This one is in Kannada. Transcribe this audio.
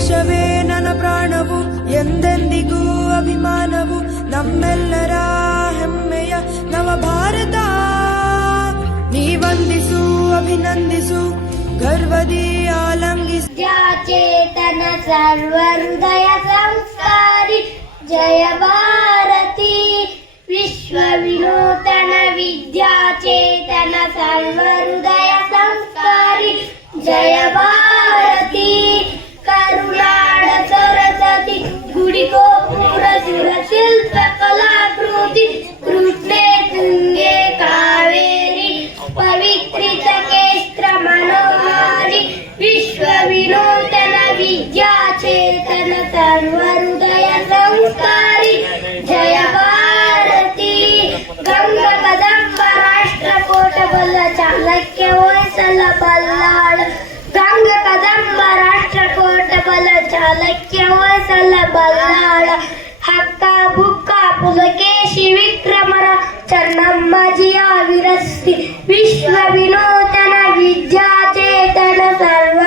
ದೇಶವೇ ನನ್ನ ಪ್ರಾಣವು, ಎಂದೆಂದಿಗೂ ಅಭಿಮಾನವು, ನಮ್ಮೆಲ್ಲರ ಹೆಮ್ಮೆಯ ನವ ಭಾರತ. ನೀ ವಂದಿಸು, ಅಭಿನಂದಿಸು, ಗರ್ವದಿ ಆಲಂಗಿಸು. ಚೇತನ ಸರ್ವ ಹೃದಯ ಸಂಸ್ಕಾರಿ ಜಯ ಭಾರತಿ. ವಿಶ್ವ ವಿನೂತನ ವಿದ್ಯಾ ಚೇತನ ಸರ್ವ ಹೃದಯ ಸಂಸ್ಕಾರಿ ಜಯ ಭಾರತಿ. ಕರುನಾಡ ಸರಸ್ವತಿ ಗುಡಿ ಗೋಪುರ ಸುರ ಶಿಲ್ಪ ಕಲಾಕೃತಿ ಕೃಷ್ಣೆ ತುಂಗೆ ಕಾವೇರಿ ಪವಿತ್ರಿತ ಕೇಸ್ತ್ರ ಮನೋಹಾರಿ. ವಿಶ್ವ ವಿನೂತನ ವಿದ್ಯಾ ಚೇತನ ಸರ್ವ ಹೃದಯ ಸಂಸ್ಕಾರಿ ಜಯ ಭಾರತಿ. ಗಂಗ ಕದಂಬ ರಾಷ್ಟ್ರಕೂಟ ಬಲ್ಲ ಚಾಲಕ್ಯ ಹೊಯ್ಸಳ ಬಲ್ಲಾಳ. ಗಂಗ ಕದಂಬ ರಾಷ್ಟ್ರಕೂಟ ಬಲ ಚಾಲಕ್ಯ ಹೊಯ್ಸಳ ಬಲ್ಲಾಳ. ಹಕ್ಕ ಬುಕ್ಕ ಪುಲಕೇಶಿ ವಿಕ್ರಮರ ಚನ್ನಮ್ಮಜಿಯ ವಿರಸ್ತಿ. ವಿಶ್ವ ವಿನೂತನ ವಿದ್ಯಾ ಚೇತನ ಸರ್ವ